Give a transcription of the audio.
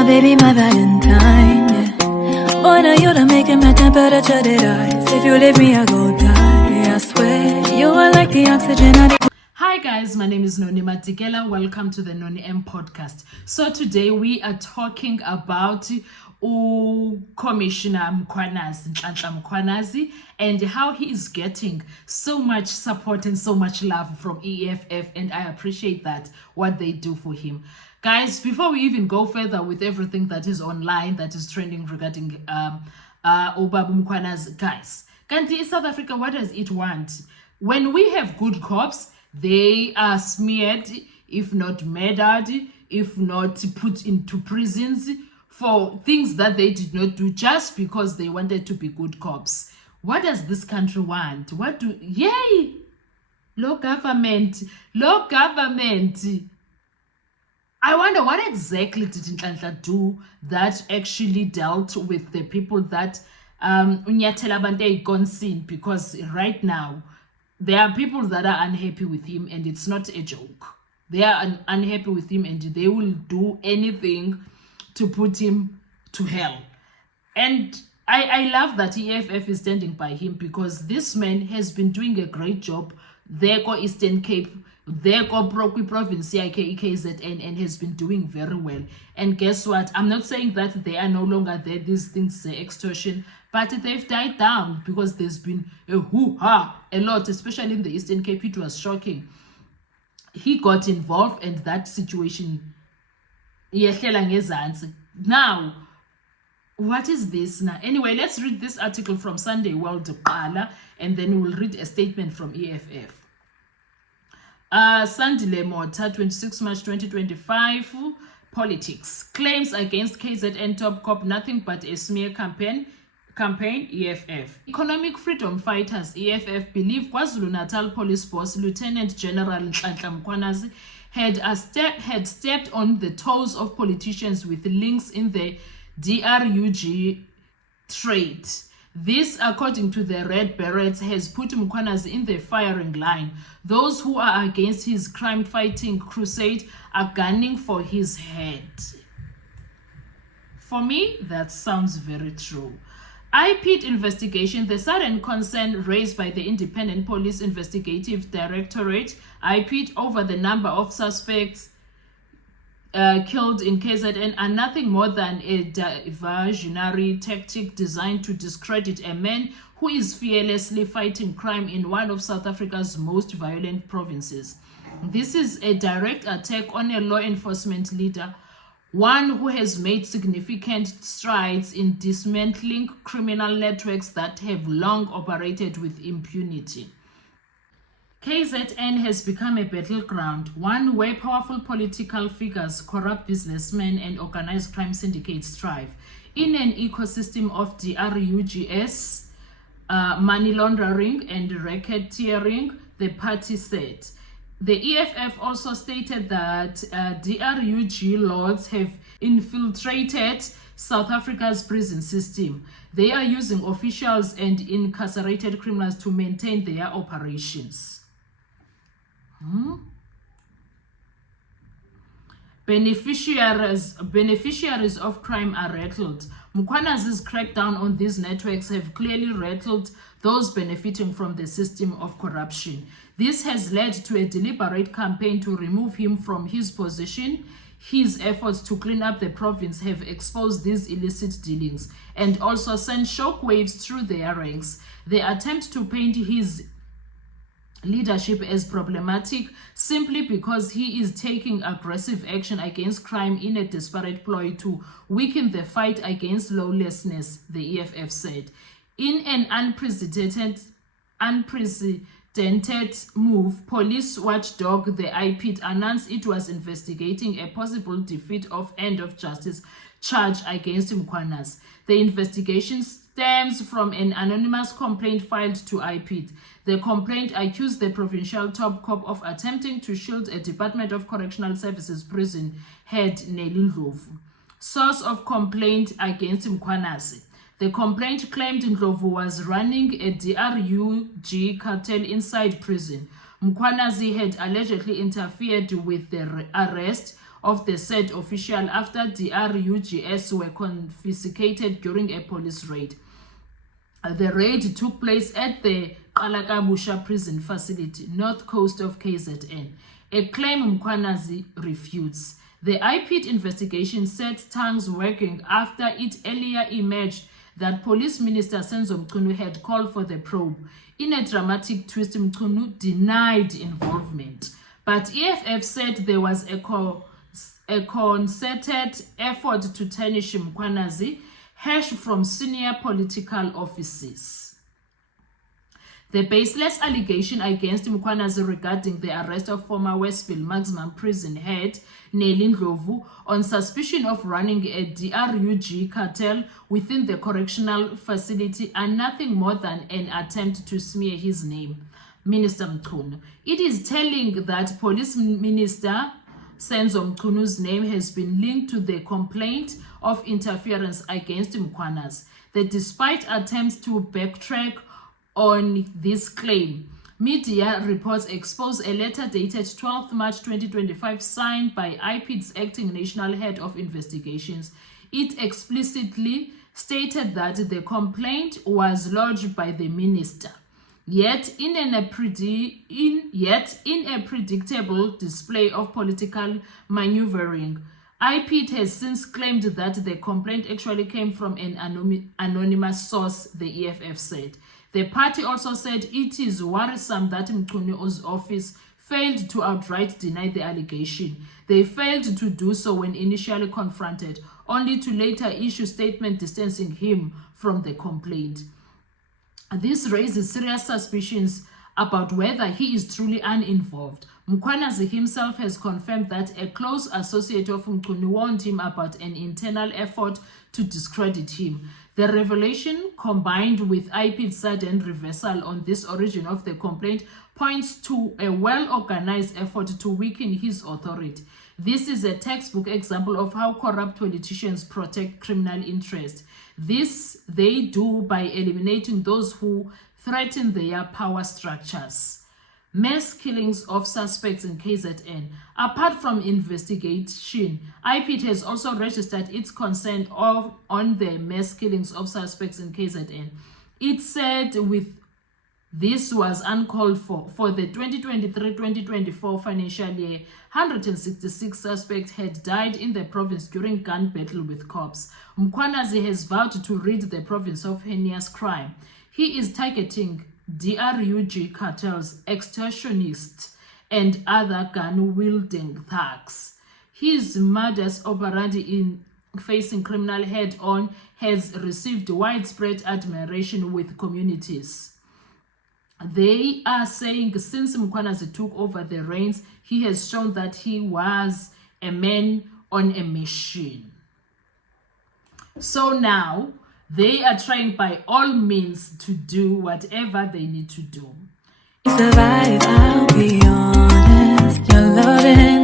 my baby, my Valentine, yeah. Boy, now you done making my temperature rise. If you leave me, I go die, I swear. You are like the oxygen I need. Hi guys, my name is Noni Matikela. Welcome to the Noni M podcast. So today we are talking about Commissioner Nhlanhla Mkhwanazi and how he is getting so much support and so much love from EFF, and I appreciate that, what they do for him. Guys, before we even go further with everything that is online, that is trending regarding Ubabu Mkhwanazi, guys, Kanti South Africa, what does it want? When we have good cops, they are smeared, if not murdered, if not put into prisons for things that they did not do just because they wanted to be good cops. What does this country want? Yay! Low government. I wonder what exactly did Nhlanhla do that actually dealt with the people that Unyathela Bante Gonsin, because right now there are people that are unhappy with him, and it's not a joke. They are unhappy with him, and they will do anything to put him to hell. And I love that EFF is standing by him, because this man has been doing a great job. There go Eastern Cape, there go Brokwi Province, KZN, and has been doing very well. And guess what? I'm not saying that they are no longer there, these things say extortion, but they've died down because there's been a hoo-ha a lot, especially in the Eastern Cape. It was shocking. He got involved, and that situation, now what is this now? Anyway, let's read this article from Sunday World and then we'll read a statement from EFF. Sandile Mota, 26 March 2025, politics. Claims against KZN top cop, nothing but a smear campaign, EFF. Economic freedom fighters, EFF, believe KwaZulu-Natal Police Boss Lieutenant General Nhlanhla Mkhwanazi had stepped on the toes of politicians with links in the DRUG trade. This, according to the Red Berets, has put Mkhwanazi in the firing line. Those who are against his crime-fighting crusade are gunning for his head. For me, that sounds very true. IPID investigation, the sudden concern raised by the Independent Police Investigative Directorate, IPID, over the number of suspects killed in KZN are nothing more than a diversionary tactic designed to discredit a man who is fearlessly fighting crime in one of South Africa's most violent provinces. This is a direct attack on a law enforcement leader, one who has made significant strides in dismantling criminal networks that have long operated with impunity. KZN has become a battleground, one where powerful political figures, corrupt businessmen, and organized crime syndicates thrive. In an ecosystem of DRUGS, money laundering, and racketeering, the party said. The EFF also stated that DRUG lords have infiltrated South Africa's prison system. They are using officials and incarcerated criminals to maintain their operations. Beneficiaries of crime are rattled. Mkhwanazi's crackdown on these networks have clearly rattled those benefiting from the system of corruption. This has led to a deliberate campaign to remove him from his position. His efforts to clean up the province have exposed these illicit dealings and also sent shockwaves through their ranks. The attempt to paint his leadership as problematic simply because he is taking aggressive action against crime in a desperate ploy to weaken the fight against lawlessness, the EFF said. In an unprecedented move, police watchdog the IPID announced it was investigating a possible defeat of end of justice charge against Mkhwanazi. The investigation stems from an anonymous complaint filed to IPID. The complaint accused the provincial top cop of attempting to shield a Department of Correctional Services prison head, Nelly Ndlovu. Source of complaint against Mkhwanazi. The complaint claimed Ndlovu was running a DRUG cartel inside prison. Mkhwanazi had allegedly interfered with the arrest of the said official after DRUGs were confiscated during a police raid. The raid took place at the Qalakabusha prison facility, north coast of KZN, a claim Mkhwanazi refutes. The IPID investigation set tongues working after it earlier emerged that Police Minister Senzo Mchunu had called for the probe. In a dramatic twist, Mchunu denied involvement, but EFF said there was a concerted effort to tarnish Mkhwanazi, hash from senior political offices. The baseless allegation against Mkhwanazi regarding the arrest of former Westville Maximum Prison head Nelly Ndlovu on suspicion of running a DRUG cartel within the correctional facility are nothing more than an attempt to smear his name. Minister Mchunu. It is telling that Police Minister Senzo Mchunu's name has been linked to the complaint of interference against Mkhwanazi. That despite attempts to backtrack on this claim, media reports expose a letter dated 12 March 2025 signed by IPID's acting national head of investigations. It explicitly stated that the complaint was lodged by the minister. Yet in a predictable display of political maneuvering, IPID has since claimed that the complaint actually came from an anonymous source, the EFF said. The party also said it is worrisome that Mchunu's office failed to outright deny the allegation. They failed to do so when initially confronted, only to later issue statement distancing him from the complaint. This raises serious suspicions about whether he is truly uninvolved. Mkhwanazi himself has confirmed that a close associate of Mchunu warned him about an internal effort to discredit him. The revelation, combined with IPID's sudden reversal on this origin of the complaint, points to a well-organized effort to weaken his authority. This is a textbook example of how corrupt politicians protect criminal interests. This they do by eliminating those who threaten their power structures. Mass killings of suspects in KZN. Apart from investigation, IPID has also registered its concern on the mass killings of suspects in KZN. It said this was uncalled for the 2023-2024 financial year. 166 suspects had died in the province during gun battle with cops. Mkhwanazi has vowed to rid the province of heinous crime. He is targeting DRUG cartels, extortionists, and other gun-wielding thugs. His modus operandi in facing criminal head-on has received widespread admiration with communities. They are saying since Mkhwanazi took over the reins, he has shown that he was a man on a mission. So now, they are trying by all means to do whatever they need to do. Survive, I'll be honest. Your loving